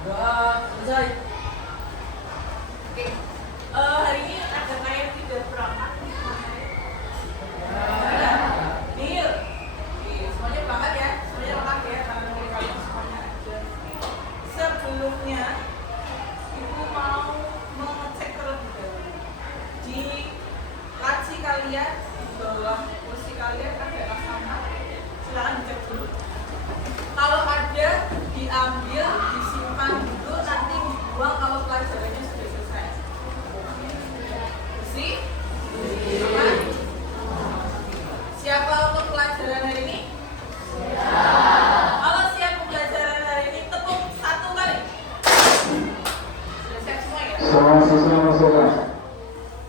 Udah selesai. Oke. Hari ini ada kayak tidak berangkat. Ada. Deal. Semuanya berangkat ya. Semuanya berangkat ya. Karena dari kalian semuanya ada. Sebelumnya, Ibu mau mengecek terlebih dahulu di laci kalian, di bawah kursi kalian ada sama. Silakan dicek dulu. Kalau ada, diambil, disimpan dulu, nanti dibuang kalau pelajarannya sudah selesai. Bersih? Aman? Siapa untuk pelajaran hari ini? Siap. Kalau siap pelajaran hari ini, tepuk satu kali. Sudah siap semua ya? Semua siswa masuk kelas.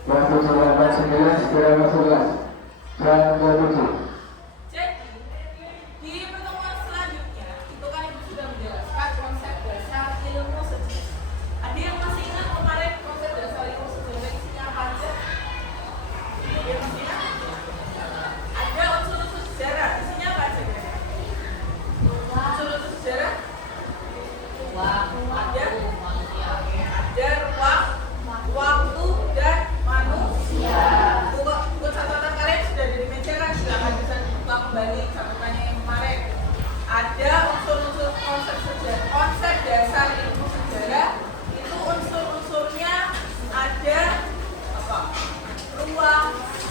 Kelas 789 segera masuk kelas. Jam 27. Di pertemuan selanjutnya, itu kan Ibu sudah menjelaskan konsep dasar ilmu sejarah. Ada yang masih ingat kemarin konsep dasar ilmu sejarah isinya apa aja? Ada yang masih ingat? Ada unsur-unsur sejarah, isinya apa aja? Unsur-unsur sejarah? Ada ruang, waktu, dan manusia. Buku catatan kalian sudah ada di meja kan? Silahkan bisa dibuka kembali catatannya yang kemarin. Ada unsur-unsur konsep sejarah, konsep dasar ilmu sejarah. Itu unsur-unsurnya ada apa? Ruang,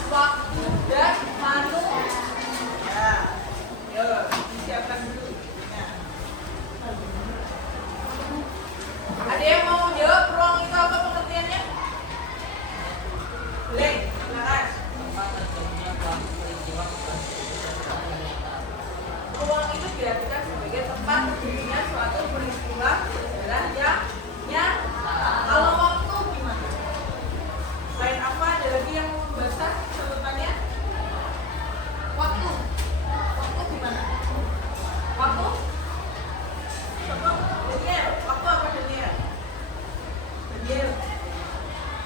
waktu, dan manusia. Yuk, disiapkan dulu. Ada yang mau jawab ruang itu apa pengertiannya? Boleh, silakan. Ruang itu diartikan sebagai tempat terjadinya suatu peristiwa sejarah yang nyata. Kalau waktu gimana? Selain apa ada lagi yang mau membaca catatannya? Waktu. Waktu gimana? Waktu? Contoh, Daniel. Waktu apa Daniel? Daniel.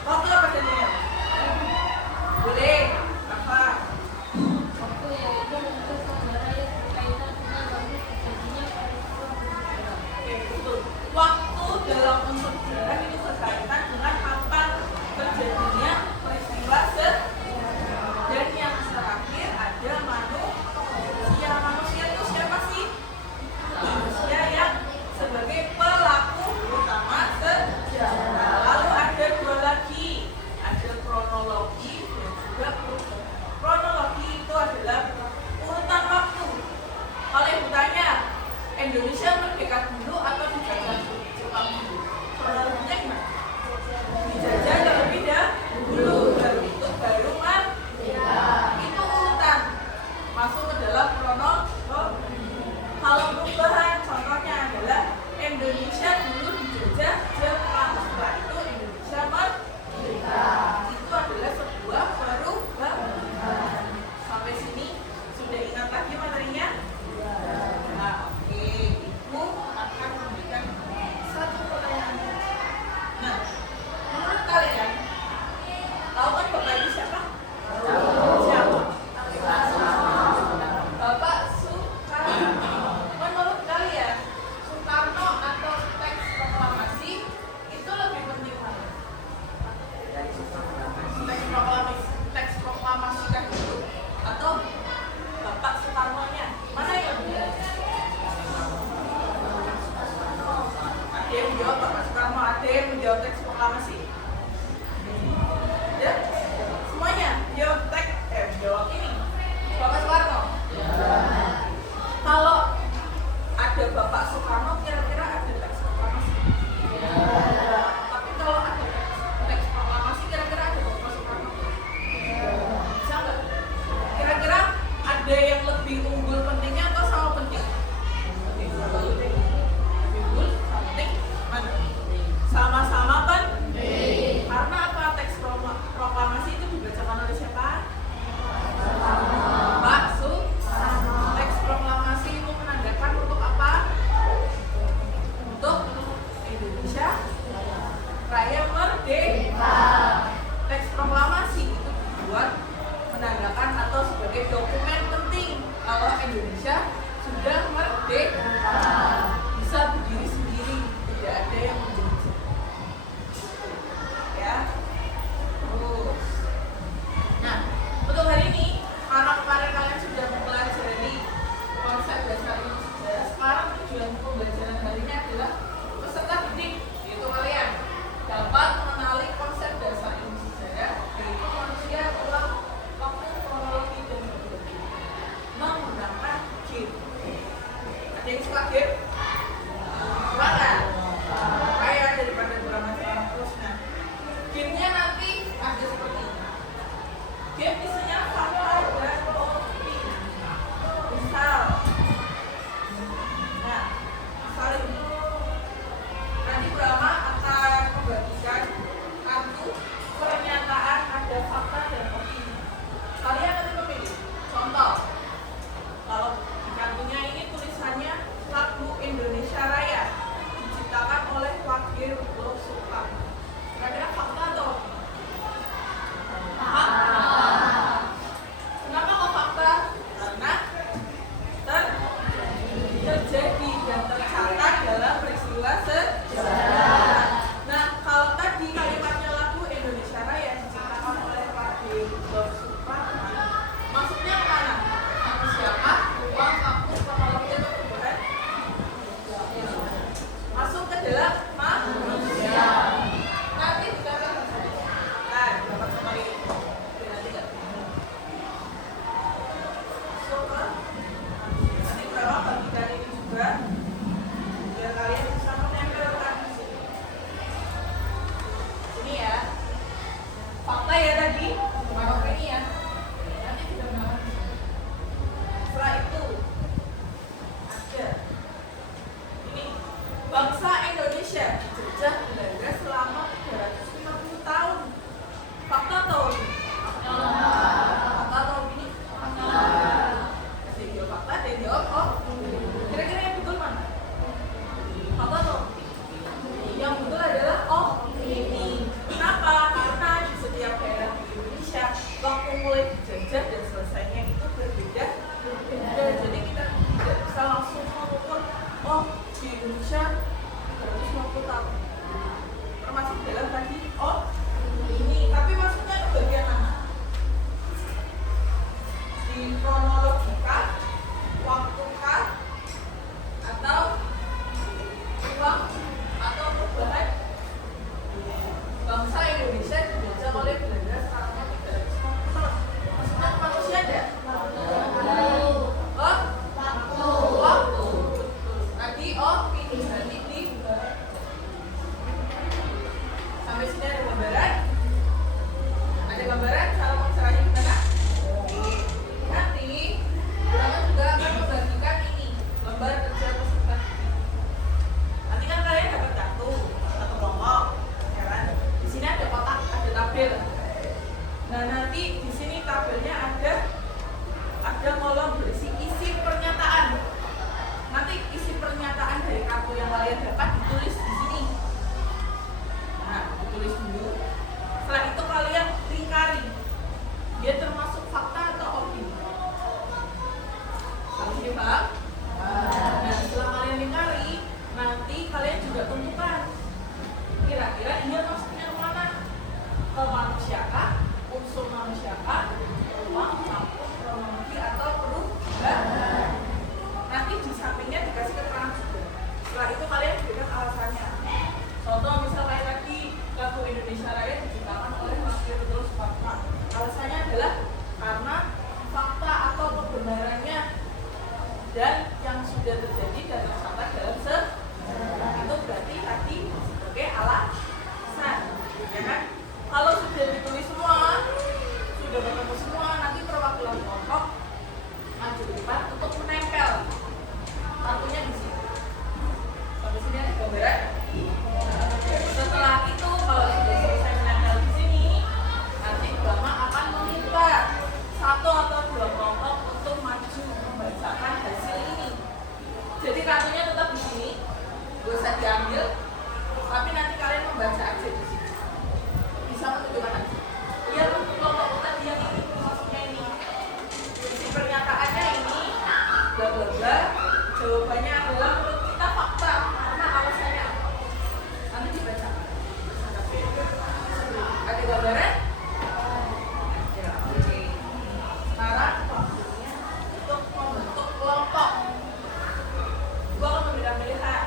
Waktu apa Daniel? Boleh. Apa? Waktu yaitu unsur sejarah yang berkaitan dengan waktu terjadinya peristiwa bersejarah. Oke, betul. Waktu dalam unsur sejarah itu berkaitan dengan kapan terjadinya peristiwa sejarah. Dan yang terakhir ada manusia. Manusia itu siapa sih? Manusia yang sebagai pelaku utama sejarah. Lalu ada dua lagi, ada kronologi dan juga urutan. Kronologi itu adalah urutan waktu. Kalau ibu tanya, Indonesia merdeka dulu atau dijajah Jepang dulu? Kronologinya gimana? Dijajah terlebih dahulu, baru itu baru merdeka. Itu urutan masuk ke dalam kronologi. Kalau perubahan contohnya adalah Indonesia dulu dijajah Jepang, setelah itu Indonesia merdeka. Itu adalah sebuah perubahan. Sampai sini sudah ingat lagi materinya? Nah, oke. Ibu akan memberikan satu pertanyaan. Nah, menurut kalian, tahu kan Bapak Ibu siapa? Siapa? Bapak Soekarno. Menurut kalian, Soekarno atau teks proklamasi itu lebih penting mana? Teks proklamasi kan dulu atau Bapak Soekarno-nya? Mana yang benar? Ada yang menjawab Bapak Soekarno, ada yang menjawab teks proklamasi. Ya? Semuanya jawab teks, jawab ini. Bapak Soekarno. Kalau ada Bapak Soekarno, kira-kira ada teks proklamasi? Tapi kalau ada teks proklamasi, kira-kira ada Bapak Soekarno? Bisa nggak? Kira-kira ada yang lebih unggul pentingnya atau sama penting? Lebih unggul, sama penting mana? Sama-sama penting. adalah manusia. Nanti dikasih nah, dapat kembali nanti nggak coba nanti berapa bagikan ini juga biar kalian bisa menempelkan di sini. Ini ya fakta ya tadi bukan opini ya. Nanti tidak menambah. Setelah itu ada ini bangsa Indonesia dijajah Belanda selama 350 tahun. Fakta atau opini? Fakta atau opini? Ada yang jawab fakta, ada yang jawab oh. Kira-kira yang betul mana? Fakta atau opini? Yang betul adalah opini. Kenapa? Karena di setiap daerah di Indonesia waktu mulai dijajah dan selesainya itu berbeda. Jadi kita tidak bisa langsung mengukur oh di Indonesia 350 tahun termasuk dalam tadi oh ini tapi maksudnya ke bagian mana? Di kronologika, waktukah, atau uang atau perubahan bangsa Indonesia dijajah oleh Belanda selama 350 tahun. Maksudnya manusia ada? Waktu. Tadi opini berarti di sampai sini ada gambaran. Ada gambaran cara caranya gimana? Nanti kita juga akan membagikan ini lembar kerja tersebut. Nanti kan kalian dapat kartu atau kelompok, ya kan? Di sini ada kotak, ada tabel. Nah nanti di sini tabelnya ada kolom berisi isi pernyataan. Nanti isi pernyataan dari kartu yang kalian dapat ditulis di sini. Nah, ditulis dulu. Setelah itu kalian lingkari. Dia termasuk fakta atau opini? Sampai sini paham? Nah, setelah kalian lingkari, nanti kalian juga tentukan. Kira-kira dia masuknya kemana? Ke manusiakah? Unsur manusiakah? Uang, campur, kronologi atau perubahan? Nanti di sampingnya dikasih keterangan juga. Setelah itu kalian berikan alasannya. Contoh misalnya tadi lagu Indonesia Raya diciptakan oleh Mas Ridho Supratman. Alasannya adalah karena fakta atau kebenarannya dan yang sudah terjadi dan tercatat dalam sejarah. Itu berarti tadi sebagai alasan, ya kan? Kalau sudah ditulis semua, sudah bertemu semua, nanti perwakilan kelompok maju ke depan untuk menempel kartunya di sini. Sampai sini ada gambaran. Setelah itu kalau sudah selesai menempel di sini, nanti ulama akan meminta satu atau dua kelompok untuk maju membacakan hasil ini. Jadi kartunya tetap di sini, gak usah diambil, tapi nanti kalian membaca aja di sini. Bisa menunjukkan aja. Biar untuk kelompok tadi yang ini maksudnya ini. Isi pernyataannya ini, bla bla bla. Jawabannya adalah menurut kita fakta karena alasannya apa? Nanti dibaca. Ada gambaran? Ya, oke. Sekarang waktunya untuk membentuk kelompok. Gua akan memberikan pilihan.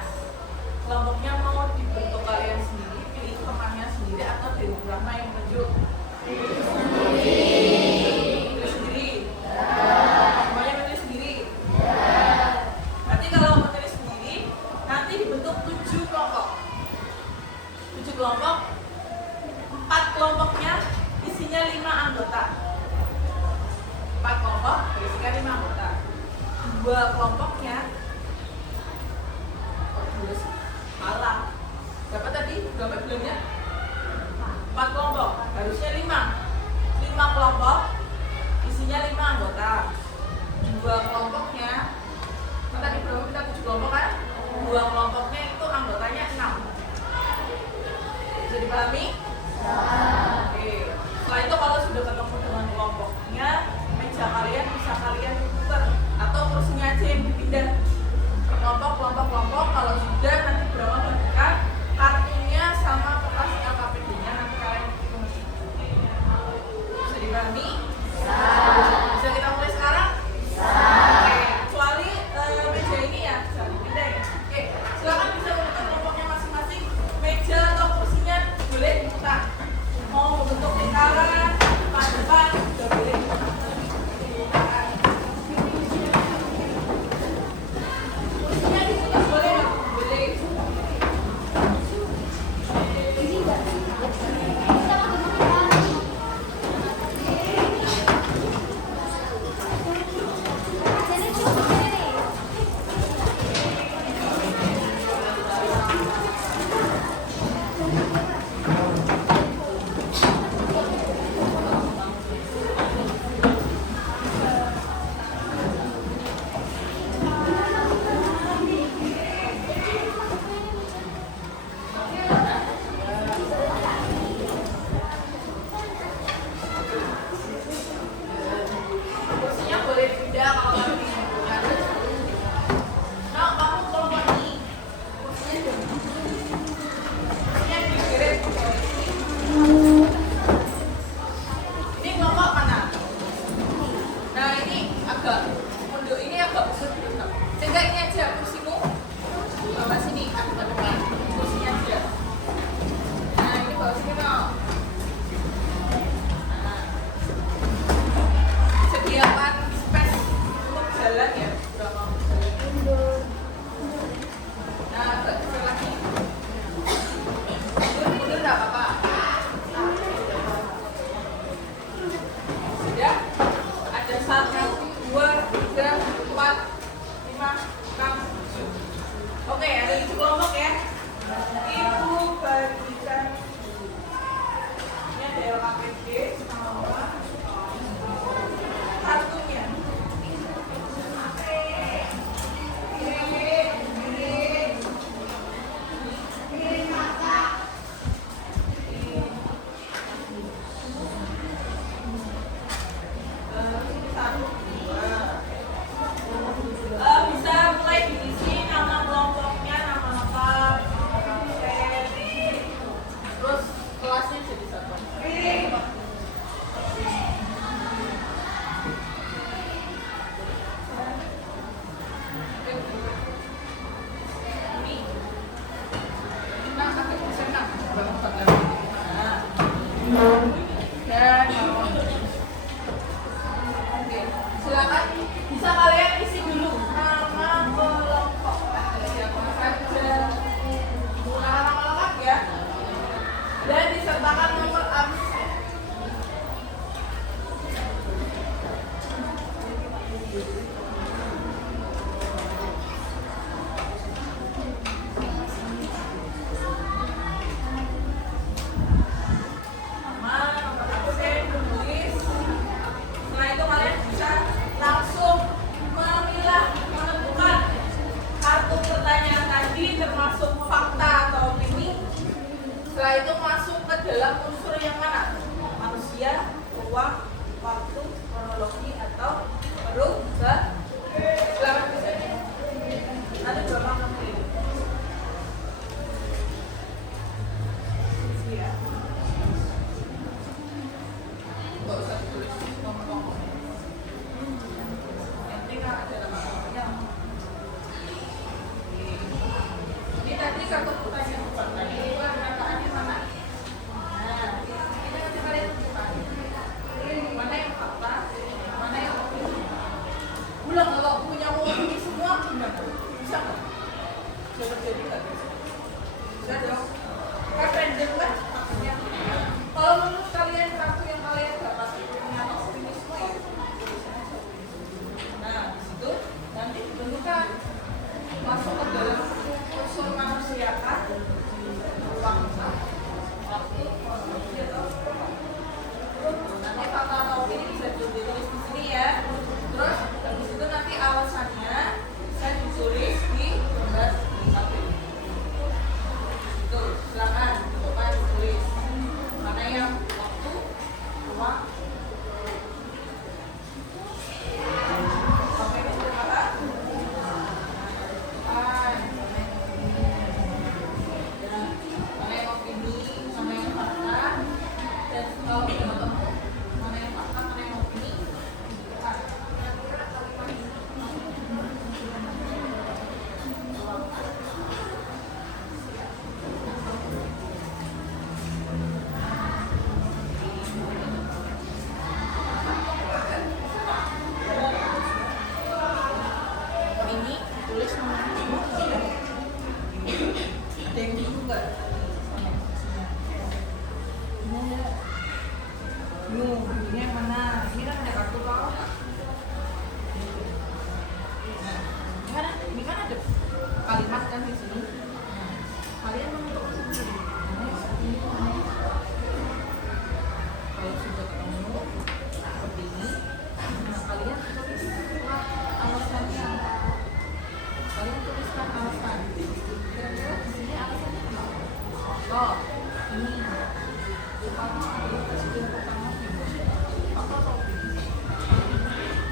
Kelompoknya mau dibentuk kalian sendiri, pilih temannya sendiri atau dari ulama yang menunjuk. Pilih sendiri. Semuanya pilih sendiri. Nanti kalau mau pilih sendiri, nanti dibentuk 7 kelompok. 7 kelompok, 4 kelompoknya isinya 5 anggota. 4 kelompok berisikan 5 anggota. 2 kelompoknya malah dapat tadi dapat belumnya 4 kelompok harusnya 5 kelompok isinya 5 anggota. 2 kelompoknya kan tadi berapa kita 7 kelompok kan 2 kelompoknya itu anggotanya 6. Bisa dipahami? Oke. Setelah itu kalau sudah ketemu dengan kelompoknya, meja kalian bisa kalian putar atau kursinya aja yang dipindah kelompok. Kalau sudah nanti berapa bagikan kartunya sama kertas KKPD-nya nanti kalian bikin mesin. Bisa dipahami? Bisa kita mulai sekarang? Oke. Kecuali meja ini ya bisa dipindah ya. Oke. Silakan bisa membentuk kelompoknya masing-masing. Agak depan. Kursinya aja. Nah, ini bawa sini mau. Nah. Sediakan space untuk jalan ya. Berapa jalan? Nah, agak kecil lagi. Mundur nggak apa-apa. Ya, ada 1, 2, 3, 4, 5, 6, 7. Oke, ada 7 kelompok ya. Ibu bagikan ini ada LKPD sama kartunya. Bisa mulai diisi nama kelompoknya, nama lengkap, seri, terus kelasnya jadi satu. Ini, nah agak senang banget lagi. Nah, dan oke, silakan bisa kalian isi dulu nama kelompok siapa saja, nama lengkap ya, dan disertakan nomor absen. Nama, nomor absen, tulis. Setelah itu kalian bisa langsung memilah, menentukan kartu pertanyaan tadi termasuk fakta atau opini. Setelah itu masuk ke dalam unsur yang mana? Manusia, ruang, waktu, kronologi, atau perubahan. Silakan bisa. Nanti berapa menit? Ya. Nggak usah ditulis ngomong. Yang penting ada nama-namanya. Ini tadi kartu pertanyaan fakta. Ini pernyataannya mana? Nah, ini nanti kalian tentukan. Mana yang fakta, mana yang opini. Ulang kalau punya opini semua gimana? Bisa nggak? Bisa terjadi nggak? Bisa dong. Kan random kan? Maksudnya. Kalau menurut kalian kartu yang kalian dapat ternyata opini semua ya. Nah, di situ nanti ditentukan masuk ke dalam unsur manusia kan, ruang, waktu, kronologi atau nanti fakta atau opini bisa ditulis di sini ya. Terus habis itu nanti alasannya bisa ditulis di lembar satu. Tuh, silakan coba ditulis mana yang waktu, ruang. Oke, ini sudah apa? Mana yang opini, mana yang fakta, dan kalau udah ketemu mana yang fakta, mana yang opini. Ini tulis nomornya. Ada yang bingung nggak? Bingung nggak? Bingung, bingungnya yang mana? Ini kan ada kartu kau. Nah, gimana? Ini kan ada kalimat kan di sini. Nah, kalian menentukan sendiri. Mana yang opini, mana yang fakta. Kalau sudah ketemu seperti ini, nah kalian tulislah alasannya. Kalian tuliskan alasan. Kira-kira di sini alasannya apa? Oh, ini pertama adalah presiden pertama di Indonesia. Apa atau opini?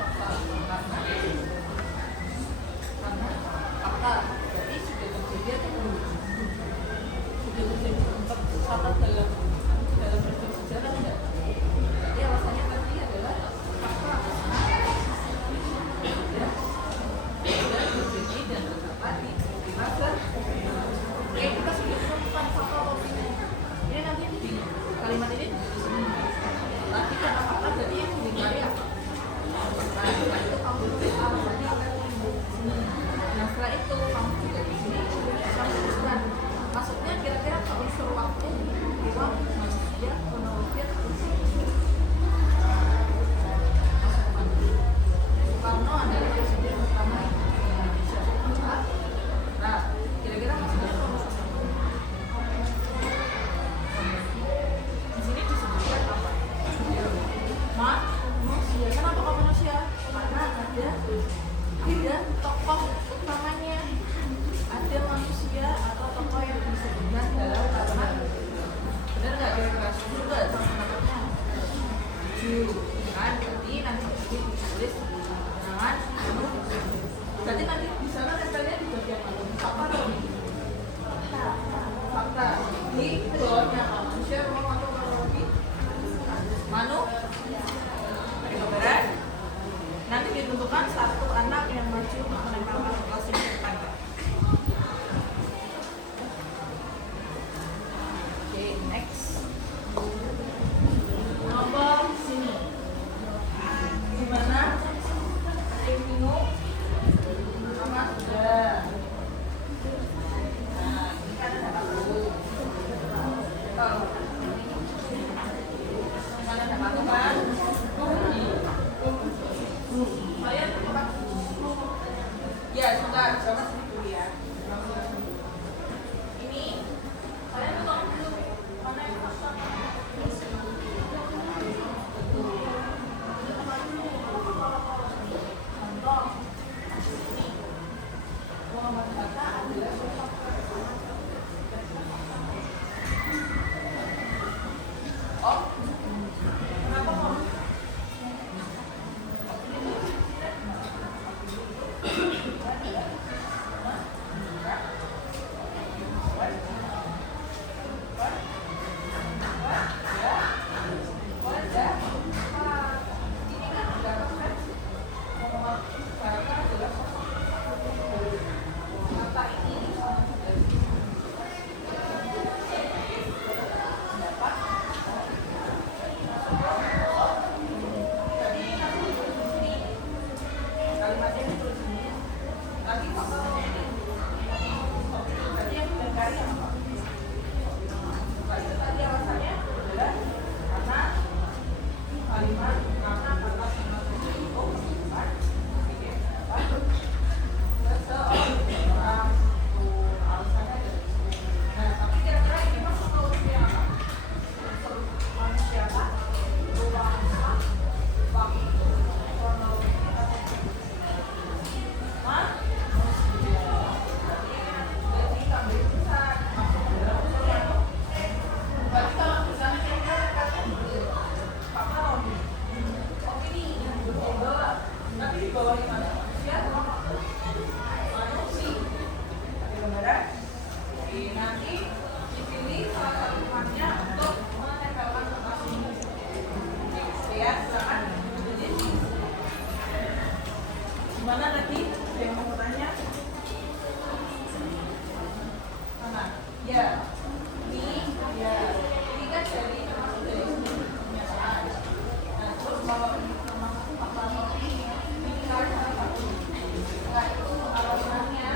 Fakta. Karena fakta berarti sudah terjadi atau belum? Sudah terjadi untuk fakta dalam berita sejarah enggak? Jadi alasannya tadi adalah fakta. Ya. Sudah terjadi dan terdapat di peristiwa kita sudah menemukan fakta opini. Ini nanti di kalimat ini nanti karena fakta jadi yang dihindari apa? Nah setelah itu kamu tulis alasannya oleh di sini. Nah setelah itu kamu juga di sini kamu tuliskan maksudnya kira-kira ke unsur waktu uang manusia kronologi atau Soekarno adalah presiden pertama Indonesia. Nah, kira-kira maksudnya apa? Di sini disebutkan apa? Manusia. Kenapa kok manusia? Karena ada tokoh utamanya. Ada manusia atau tokoh yang disebutkan dalam kalimat. Benar nggak kira-kira? Juga sama pendapatnya. Kan? Berarti nanti ditulis dengan berarti nanti di sana tempelnya di bagian mana? Fakta atau ini? Fakta. Di bawahnya manusia, ruang atau kronologi? Manu? Dari gambaran? Nanti ditentukan satu anak yang maju menempelkan kelas di depan. Oke, next. Nomor sini. Gimana? Ada yang bingung? Sama sudah. Nah, ini kan ada satu. Mana ada satu kan? Saya tempat. Ya, sudah. Coba sini dulu ya. Ini saya tolong dulu. Mana yang kosong? Muhammad Hatta adalah sosok oh, kenapa kok? Gimana tadi? Ada yang mau bertanya? Mana? Ya. Ini kan dari termasuk dari pernyataan. Nah, terus kalau ini termasuk fakta ini kan apa? Nah, itu alasannya.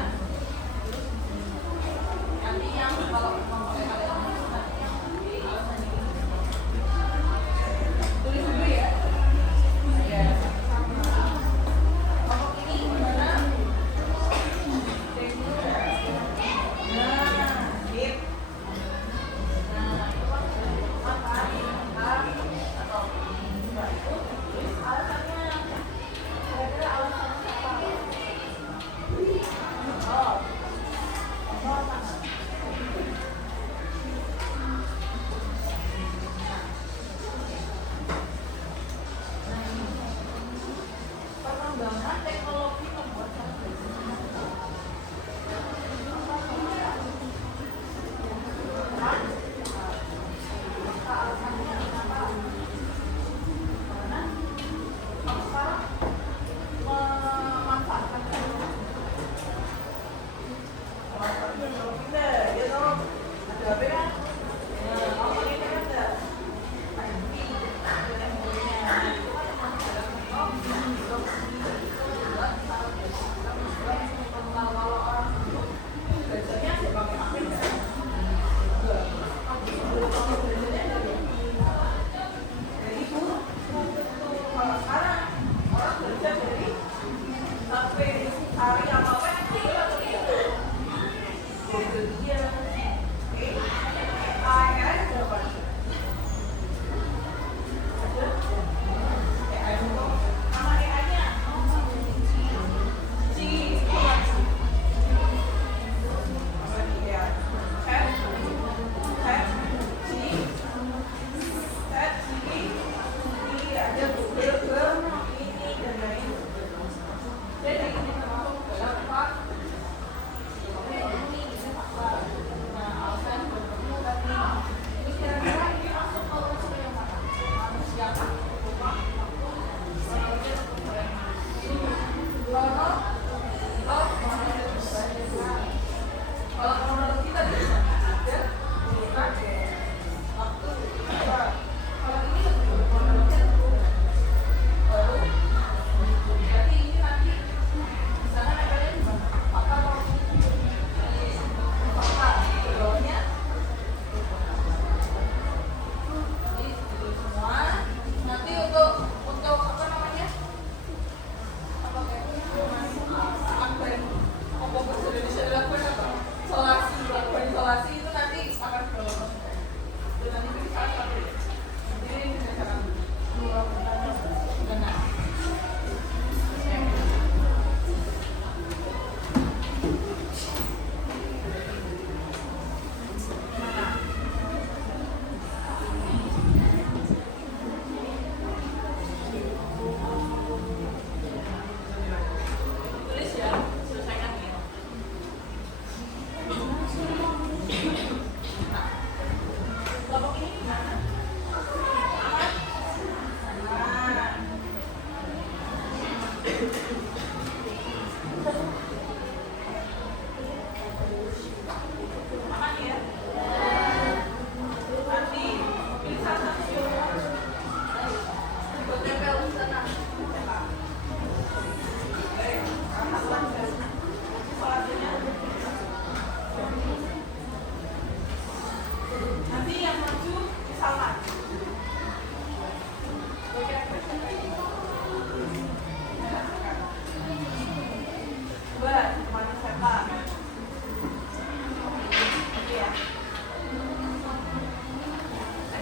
Nanti yang kalau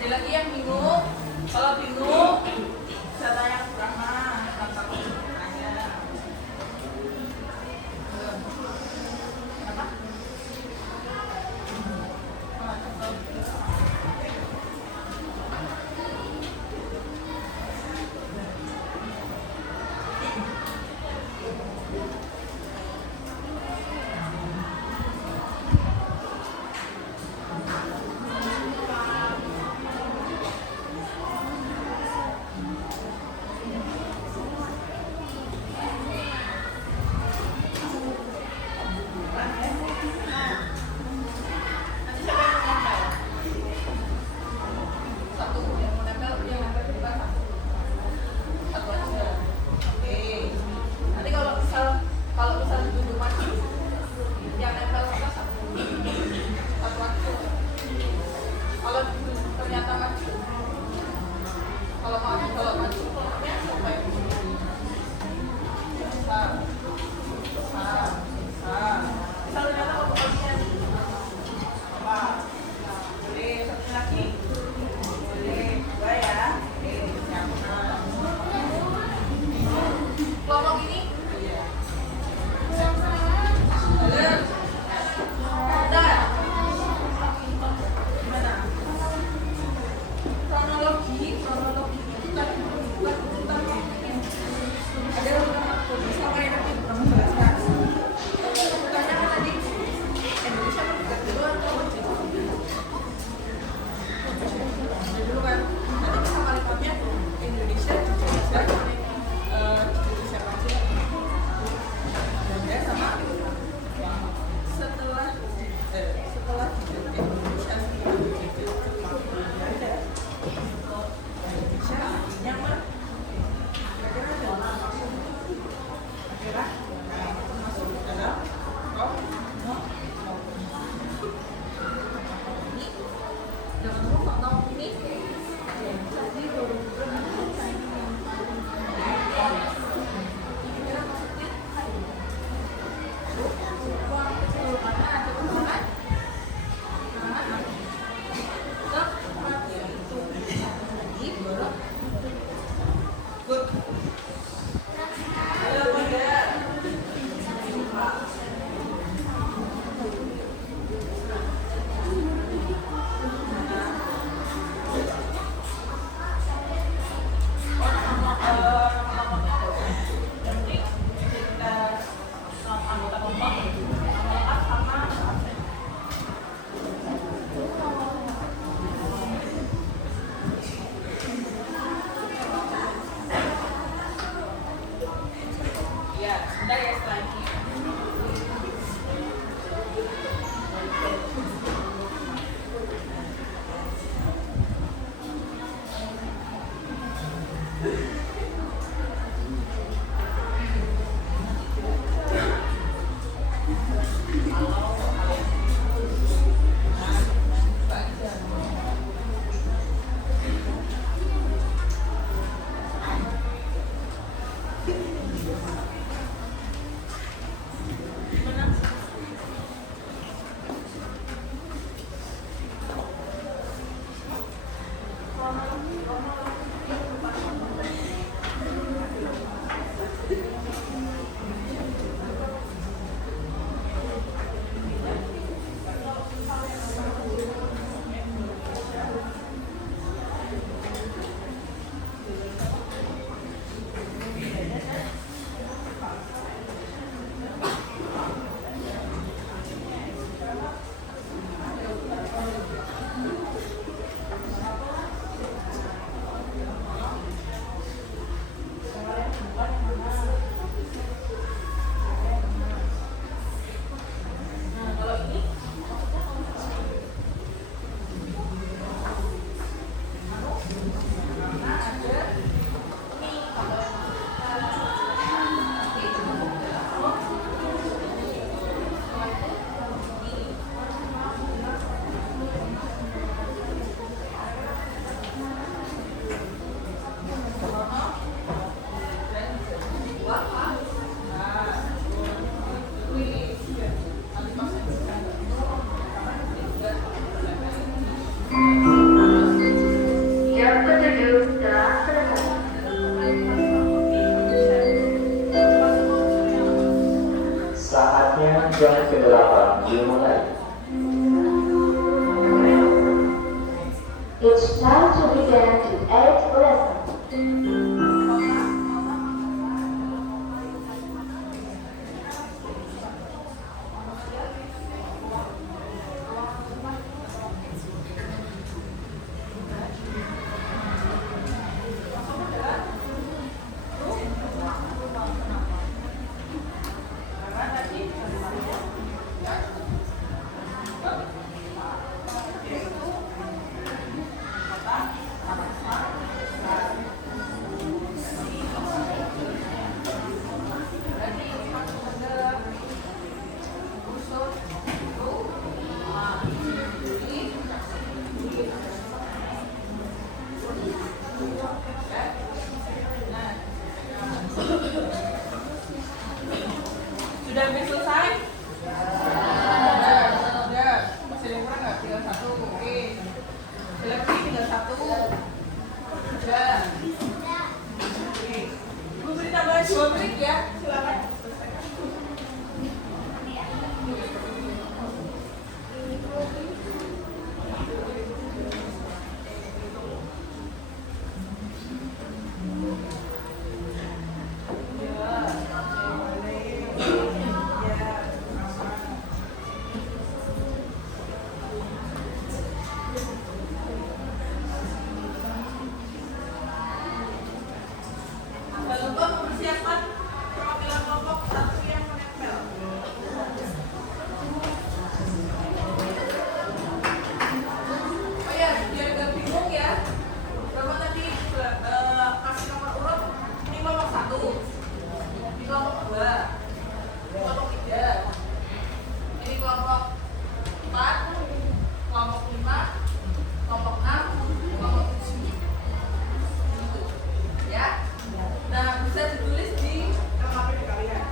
Ada lagi yang bingung? Kalau bingung, bisa tanya ke Rahma. Tanpa tanya. Kenapa? dimulai. It's time to begin the 8th lesson. Sudah hampir selesai? Sudah. Masih ada yang kurang nggak? Tinggal satu. Oke. Selebri tinggal satu. Sudah. Oke. Ibu beri tambahan 2 menit ya. Silakan. Jangan lupa mempersiapkan perwakilan kelompok satu yang menempel. Oh ya, biar gak bingung ya. Berapa tadi kasih nomor urut? Ini kelompok 1, ini kelompok 2, ini kelompok 3, ini kelompok 4, kelompok 5, kelompok 6, kelompok 7. Gitu. Ya. Nah, bisa ditulis di HP kalian.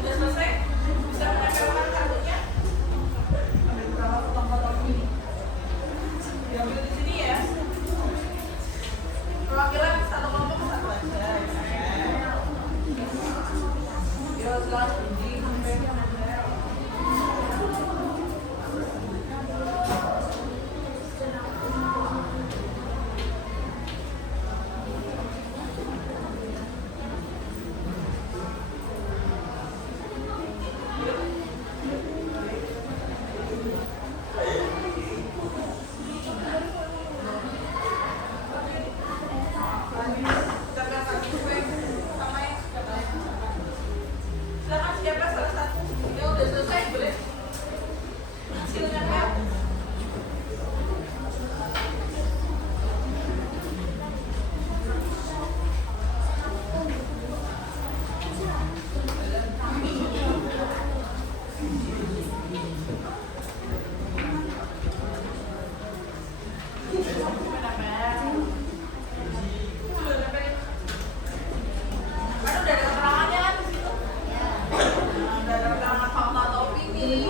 Sudah selesai? Bisa menempelkan kartunya? Ambil beberapa foto-foto ini. Diambil di sini ya. Perwakilan satu kelompok satu aja. Ya, silakan ini sampai menempel. Silakan siapa salah satu yang udah selesai boleh silakan ya. Kan udah ada keterangannya kan di situ. Udah ada keterangan fakta atau opini.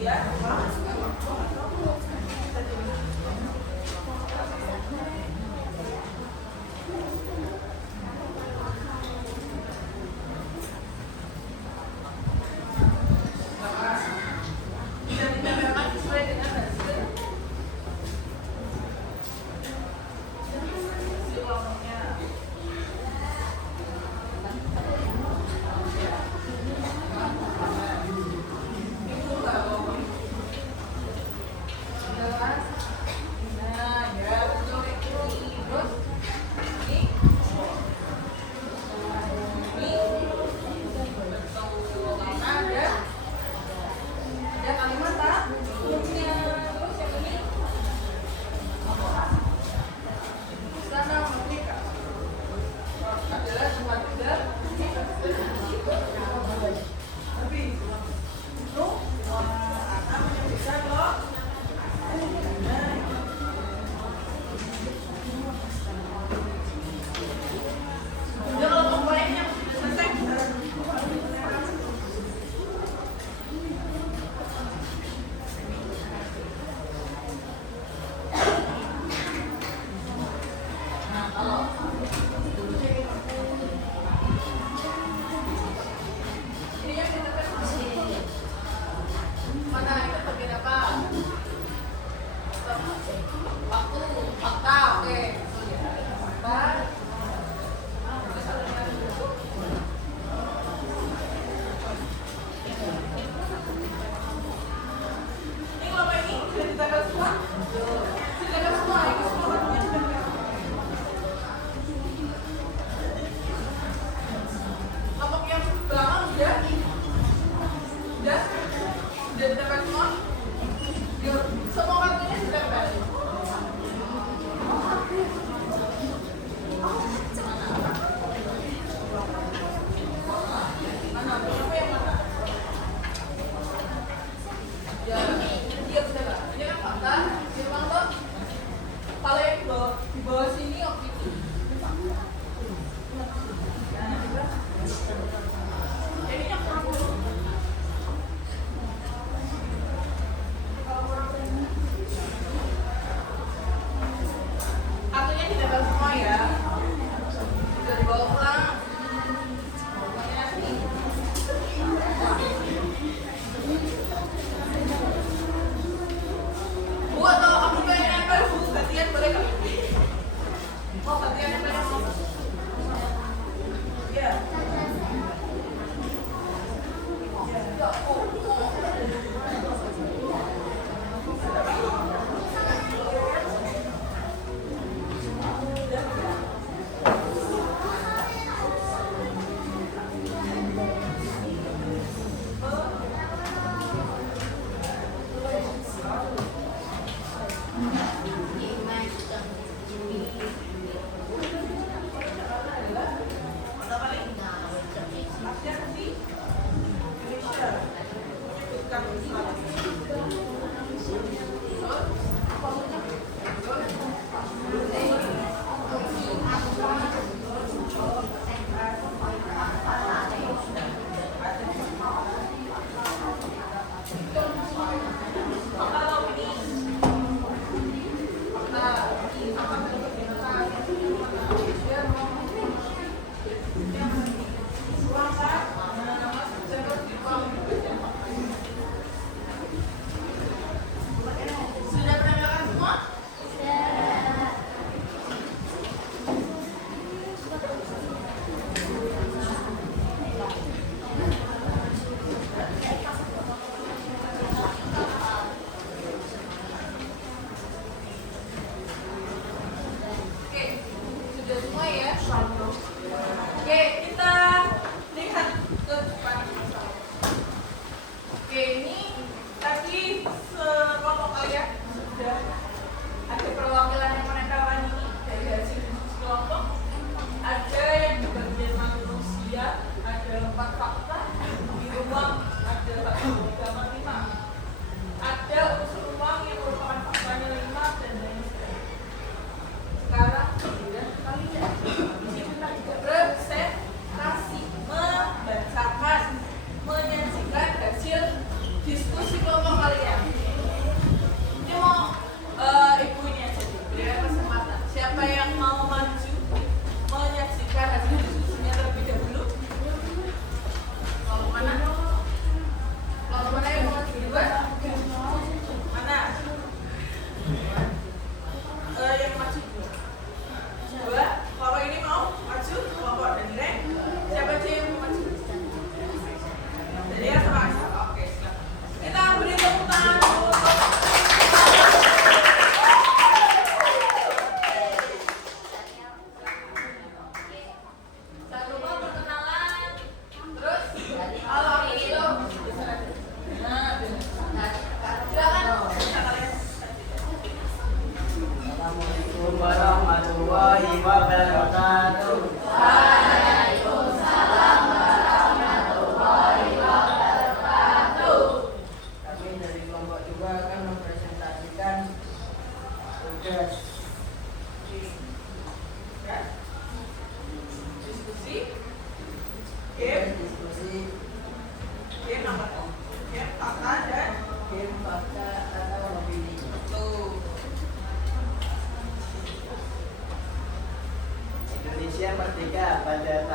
Ya, bisa ditambahkan sesuai dengan hasil kelompoknya. Itu kalau jelas. Nah, ya betul kayak gini. Terus ini betul karena ada kalimat tak umumnya. Terus yang ini sana merdeka adalah cuma tiga tapi itu karena menyebutkan loh. Udah kalau komponennya sudah selesai. Nah, kalau ini yang kita mana itu bagian apa? Waktu, fakta, oke. Fakta. Terus ada yang lain dulu. Ini kalau ini sudah ditambah semua? Sudah ditambah semua, ini semua waktunya sudah ditambah. Kelompok yang belakang udah ditambah semua. Yuk, semua waktunya sudah kembali. Mana? Kamu yang mana? Ya, iya sudah Kak. Ini kan fakta. Ini memang tuh paling di bawah sini objektif. Jadinya kurang dulu.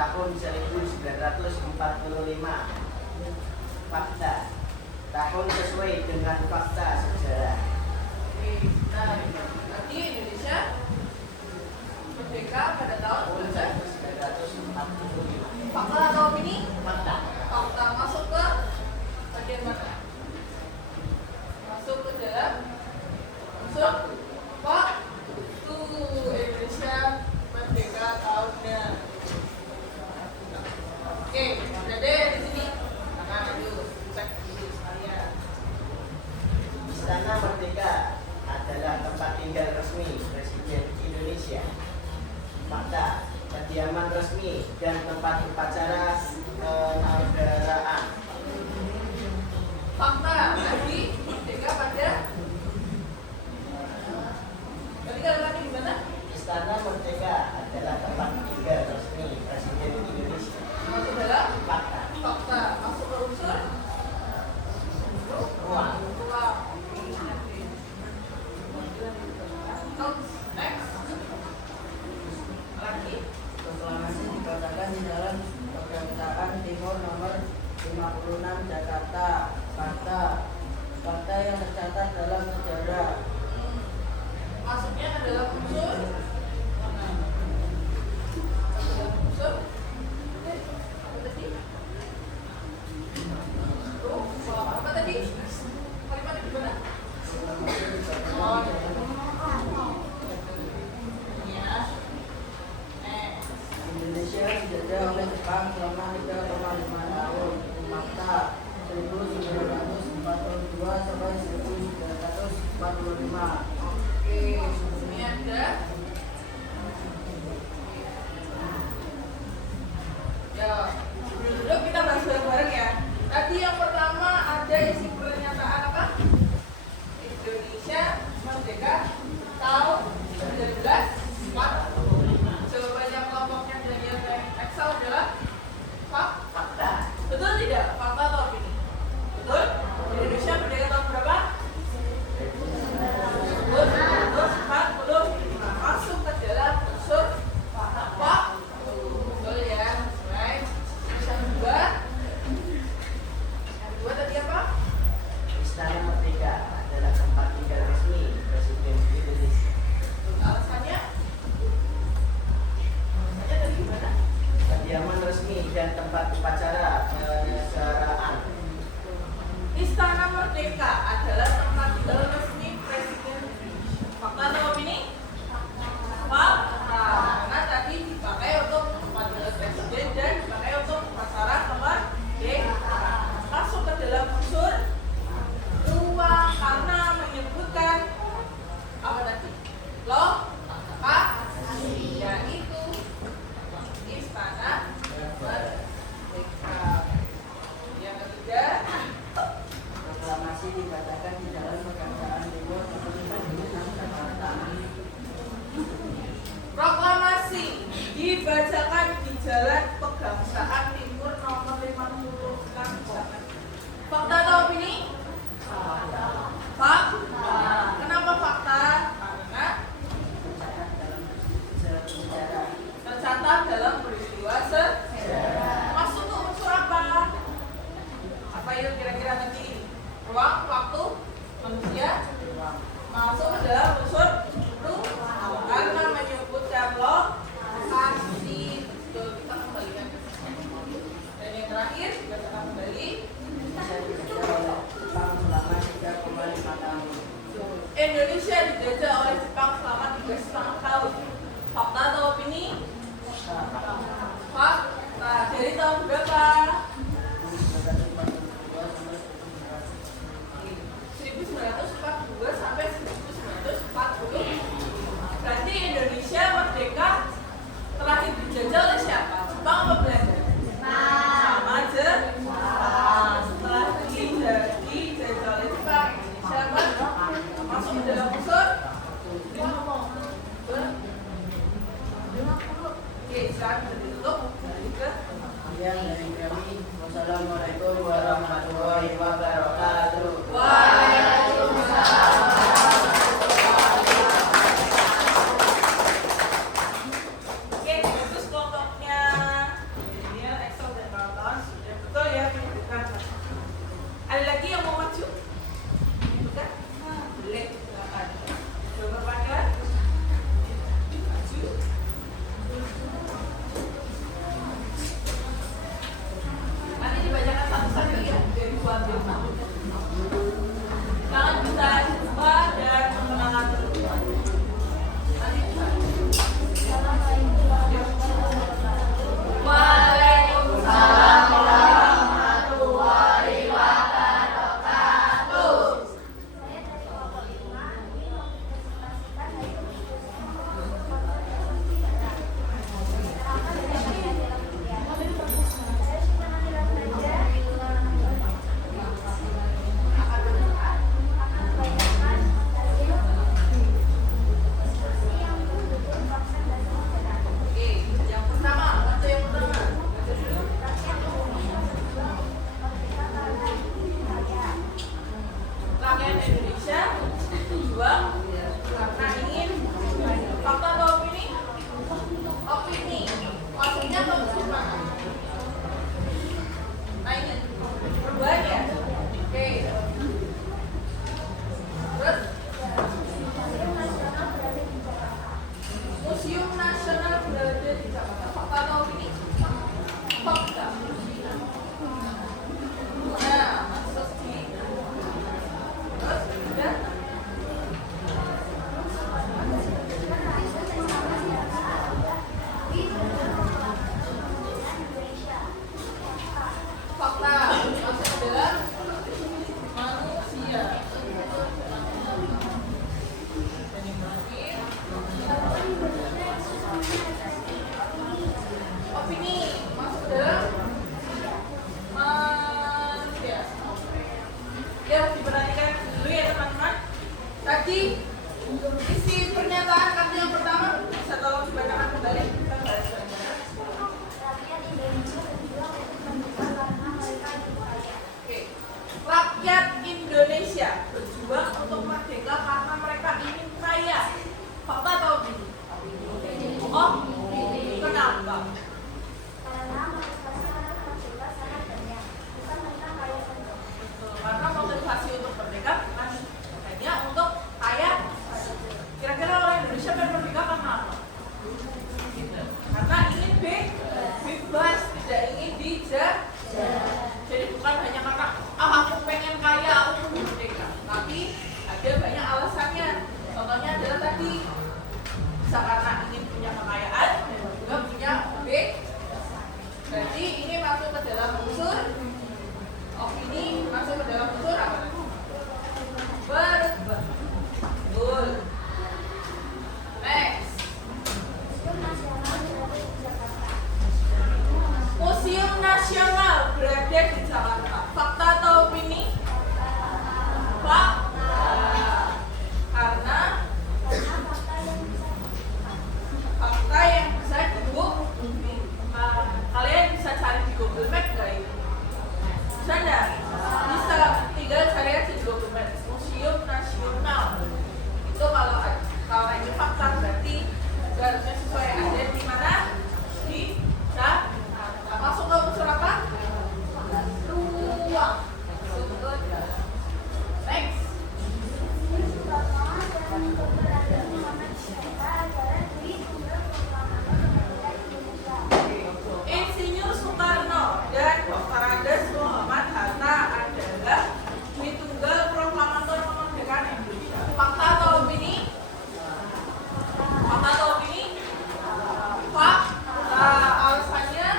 tahun 1945. Fakta. Tahun sesuai dengan fakta sejarah. Oke, nah berarti Indonesia merdeka pada tahun berapa? 1945. Fakta atau opini? Fakta. Fakta. Masuk ke bagian mana? Masuk ke dalam unsur waktu. Indonesia merdeka tahunnya. Oke, udah deh di sini. Nah, lanjut cek dulu sekalian. Istana Merdeka adalah tempat tinggal resmi Presiden Indonesia. Fakta. Kediaman resmi dan tempat upacara kenegaraan. Fakta. Tadi merdeka pada. Tadi kalimatnya gimana? Istana Merdeka adalah tempat tinggal resmi Presiden Indonesia. Masuk dalam Fakta. fakta. Masuk ke unsur Ruang. ruang. Next. Lagi. Proklamasi dikatakan di dalam Pemerintahan Timur nomor 56 Jakarta. Fakta. Fakta yang tercatat dalam sejarah. Masuknya ke dalam unsur mana? Ke dalam unsur apa tadi? Apa tadi? Kalimatnya gimana? Oh, ya. Indonesia dijajah oleh Jepang selama 3,5 tahun. Fakta. 1942 sampai 1945. Oke, ini ada. Ya, sebelum dulu kita bahas bareng-bareng ya. Tadi yang pertama ada isi pernyataan apa? Indonesia merdeka tahun 1945. Jawabannya kelompoknya Daniel dan Excel adalah fakta. Betul tidak? Fakta atau opini? Betul? Indonesia merdeka tahun berapa? 1945. Masuk ke dalam unsur fakta. Betul ya? Baik. Yang kedua. Yang kedua tadi apa? Istana Merdeka adalah tempat tinggal resmi Presiden Indonesia. Alasannya? Alasannya tadi gimana? Kediaman resmi dan tempat upacara kenegaraan. Istana Merdeka adalah tempat tinggal resmi Presiden Indonesia. Fakta atau opini? Fakta. Karena tadi dipakai untuk tempat tinggal presiden dan dipakai untuk upacara kemerdekaan. Masuk ke dalam unsur ruang karena menyebutkan apa tadi? Lokasi, yaitu Istana Merdeka. Yang ketiga. Proklamasi dikatakan di dalam Pemerintahan Timur nomor 56 Jakarta. Proklamasi dibacakan di Jalan Pegangsaan Timur nomor 56 Jakarta. Fakta atau opini? Fakta. Kenapa fakta? Karena Tercatat dalam sejarah. tercatat dalam peristiwa sejarah. Masuk ke unsur apa? Apa yuk kira-kira nanti? Ruang, waktu, manusia. Masuk ke dalam unsur ruang karena menyebutkan lokasi. Betul, kita kembalikan ke sini. Dan yang terakhir juga kita kembali. Indonesia dijajah oleh Jepang selama 3,5 tahun. Indonesia dijajah oleh Jepang selama 3,5 tahun. Fakta atau opini? Fakta. Dari tahun berapa? 1942 sampai 1940. Berarti Indonesia merdeka terakhir dijajah oleh siapa? Jepang atau Belanda? Sama Jepang. Setelah dijajah oleh Jepang, Indonesia masuk ke dalam unsur berjuang karena ingin fakta atau opini? Opini. Maksudnya atau gimana? Nah ini perubahan ya. Oke. Terus Museum Nasional berada di Jakarta. Fakta atau opini? Fakta. Nah, maksud di terus kemudian fakta masuk ke dalam manusia. Opini masuk ke dalam manusia. Ya, diperhatikan dulu ya teman-teman. Tadi isi pernyataan kata yang pertama bisa tolong dibacakan kembali. Kita bahas bagaimana. Oke. Rakyat Indonesia berjuang untuk merdeka karena mereka ingin kaya. Fakta atau opini? Oh, kenapa? Karena motivasi untuk merdeka bukan hanya untuk kaya. Kira-kira orang Indonesia pengen merdeka karena apa? Gitu. Karena ingin bebas, tidak ingin dijajah. Jadi bukan hanya karena aku pengen kaya, aku ingin merdeka. Tapi ada banyak alasannya. Contohnya adalah tadi bisa karena ingin punya kekayaan dan juga punya Jadi ini masuk ke dalam unsur opini, masuk ke dalam unsur apa? Betul. Next. Museum Nasional berada di Jakarta. Fakta atau opini? Fakta. Karena fakta yang bisa dibuktikan. Kalian bisa cari di Google Maps nggak ini? Bisa nggak? Bisa. Tinggal cari aja di Google Maps. Museum Nasional. Itu kalau ini fakta berarti harusnya sesuai. Ada di mana? Di Jakarta. Masuk ke unsur apa? Ruang. Next. Insinyur Soekarno dan Dr. Andes Muhammad Hatta adalah Dwi Tunggal Proklamator Kemerdekaan Indonesia. Fakta atau opini? Fakta atau opini? Fakta. Alasannya?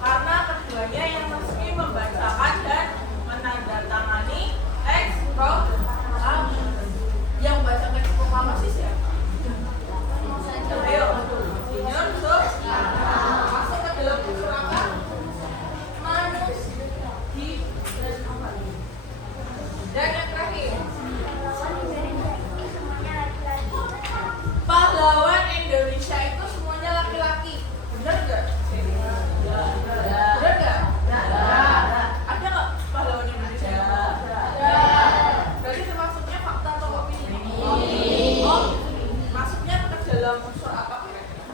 Karena keduanya yang resmi membacakan dan menandatangani teks proklamasi. Yang baca teks proklamasi siapa? Ayo, Insinyur Soekarno. Masuk ke dalam unsur apa? Manusia. Dan yang terakhir, pahlawan Indonesia itu semuanya laki-laki. Bener nggak? Bener nggak? Ada nggak pahlawan Indonesia? Berarti termasuknya fakta atau opini? Oh, masuknya ke dalam unsur apa kira-kira?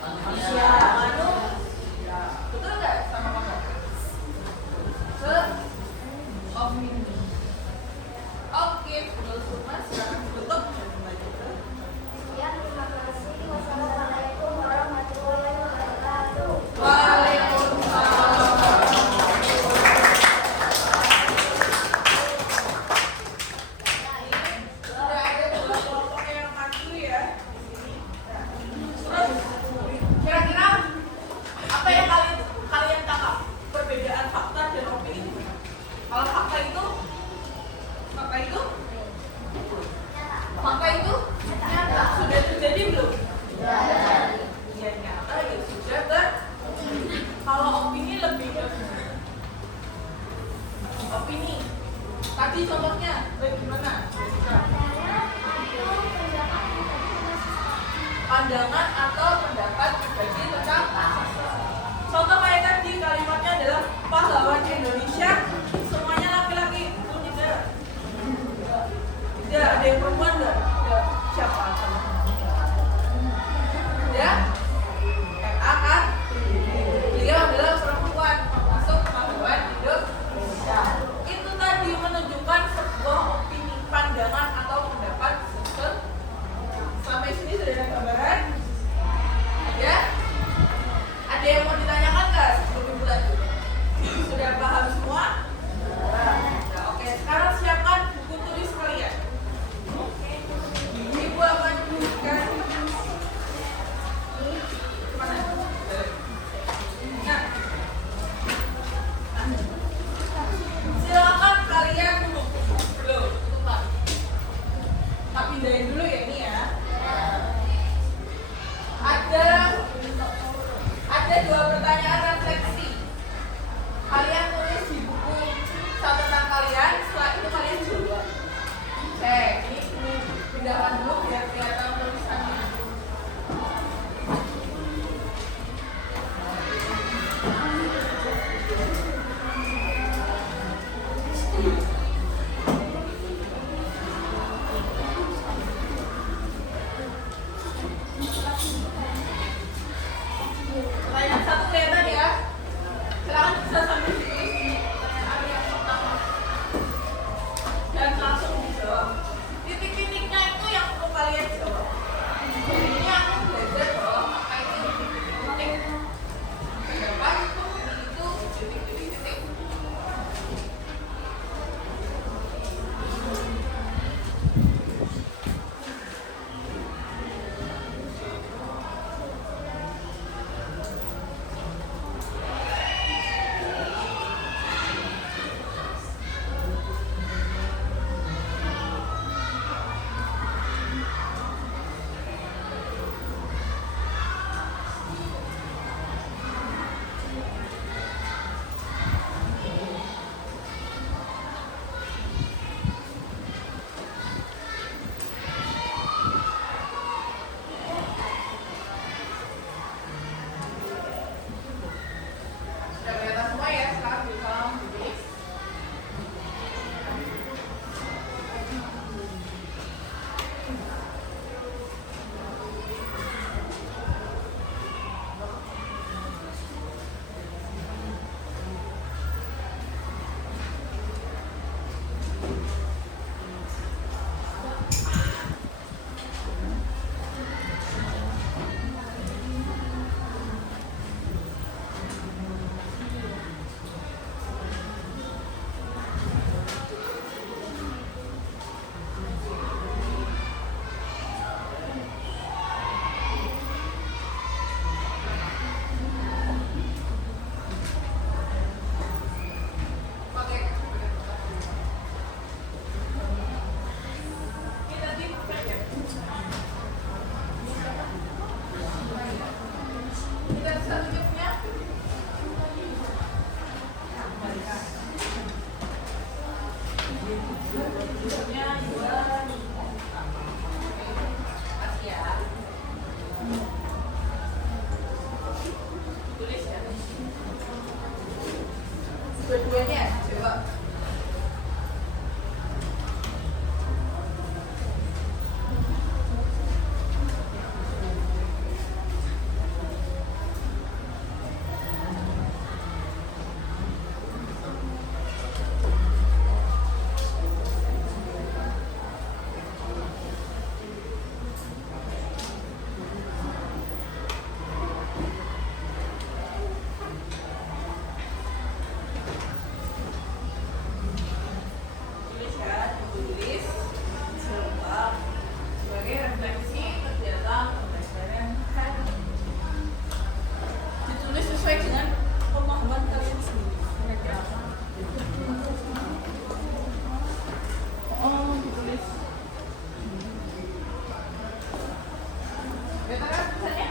Manusia. Betul nggak sama kamu? Opini. Oke, betul semua. Sekarang ditutup dan dilanjutkan. Sekian, terima kasih. Wassalamualaikum warahmatullahi wabarakatuh. Waalaikumsalam. Sudah ada dua kelompok yang maju ya di sini. Terus kira-kira apa yang kalian tangkap perbedaan fakta dan opini? Kalau fakta itu nyata. Sudah terjadi belum? Ya nyata ya sudah kalau opini lebih ke opini. Tadi contohnya gimana? Pandangan atau pendapat pribadi tentang contoh kayak tadi kalimatnya adalah pahlawan Indonesia Dua-duanya coba. Tulis ya, ditulis sebab sebagai refleksi kegiatan pembelajaran hari. Ditulis sesuai dengan pemahaman kalian sendiri. Kira-kira apa? Oh, ditulis. Beta kan tulisannya?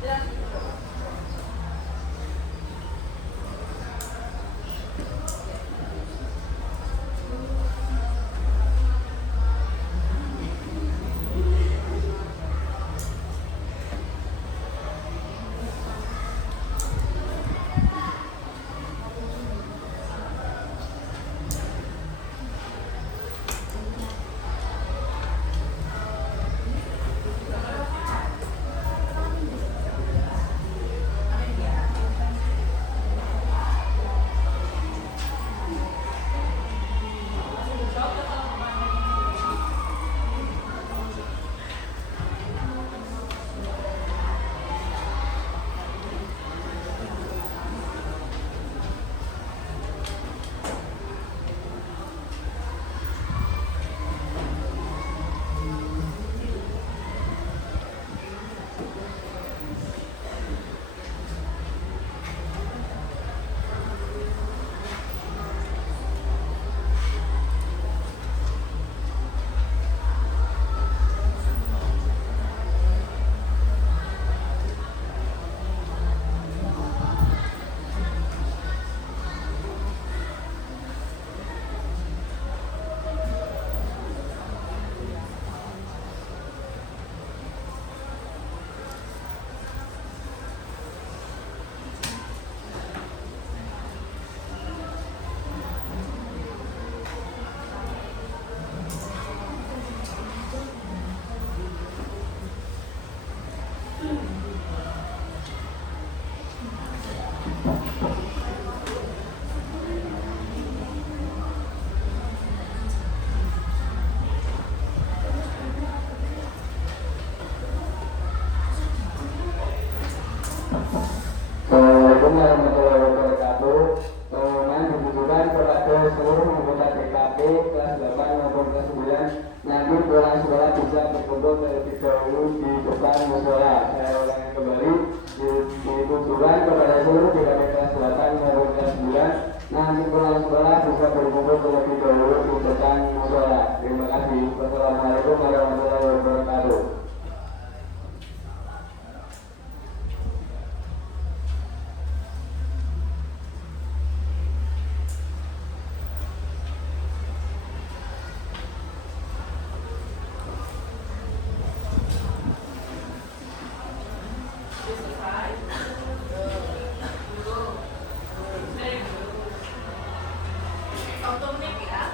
Ya. Assalamualaikum warahmatullahi wabarakatuh. Pengumuman ditujukan kepada seluruh anggota TKP kelas 8 maupun kelas 9. Nanti pulang sekolah bisa berkumpul terlebih dahulu di depan musola. Saya ulangi kembali, ditujukan kepada seluruh TKP kelas 8 maupun kelas 9. Nanti pulang sekolah bisa berkumpul terlebih dahulu di depan musola. Terima kasih. Wassalamualaikum warahmatullahi wabarakatuh. Selesai. Very good. 1 menit ya.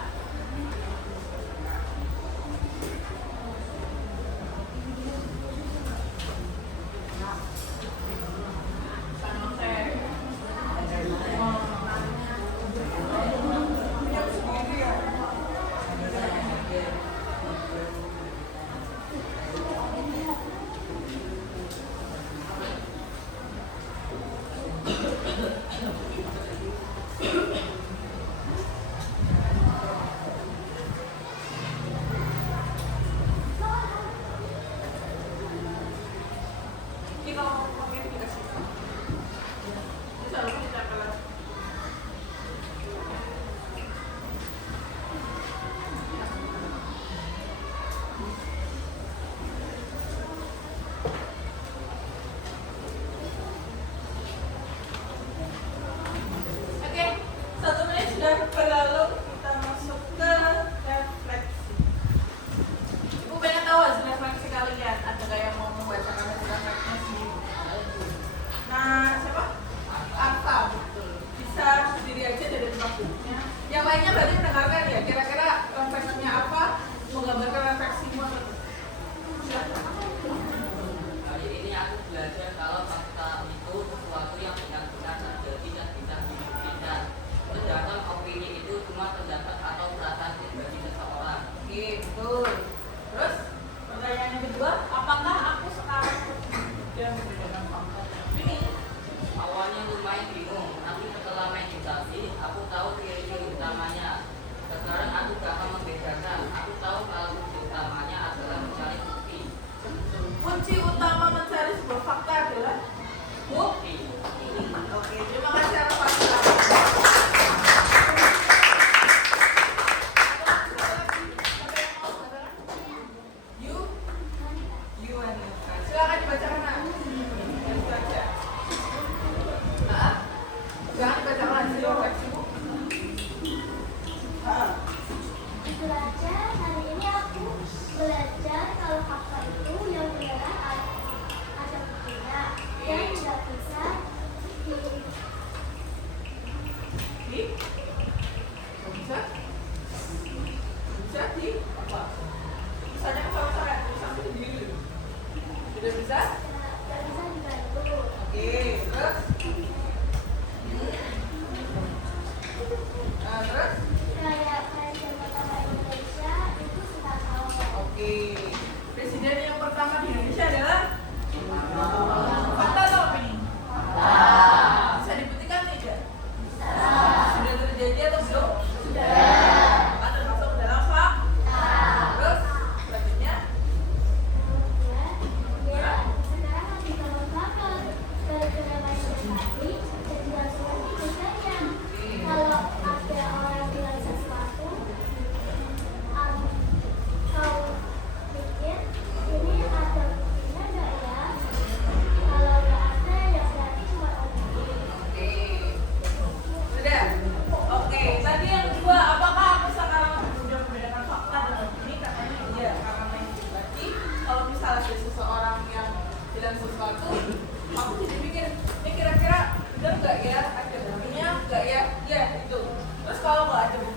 kunci utama mencari sebuah fakta adalah bukti. Oke, terima kasih atas waktunya. You, you and you. Silakan dibacakan, Nak. Yang baca. Hah? Jangan dibacakan, silakan Bu. Belajar hari ini aku belajar kalau fakta itu yang benar ada buktinya dan tidak bisa Di? Bisa? Bisa di? Apa? Misalnya kalau sampai diri. Tidak bisa? dibantu. Oke, terus? Nah, terus? Kayak presiden pertama Indonesia itu sudah tahu. Oke. Presiden yang pertama di Indonesia adalah? Fakta atau opini? Bisa dibuktikan tidak? Sudah terjadi atau belum? Sudah. Termasuk dalam fakta. Terus? Selanjutnya? Kemudian sekarang lagi kamu bakal gara-gara main tadi jadi langsung ikut saja. Kalau ada orang bilang sesuatu, kau pikir ini ada buktinya nggak ya? Kalau nggak ada ya berarti cuma opini. Oke. Sudah? Oke. Tadi yang kedua, apakah aku sekarang sudah membedakan fakta dan opini? Katanya iya, karena main berarti kalau misalnya ada seseorang yang bilang sesuatu, aku jadi mikir, ini kira-kira benar nggak ya? Ada buktinya nggak ya? Iya, itu. Terus kalau nggak ada buktinya,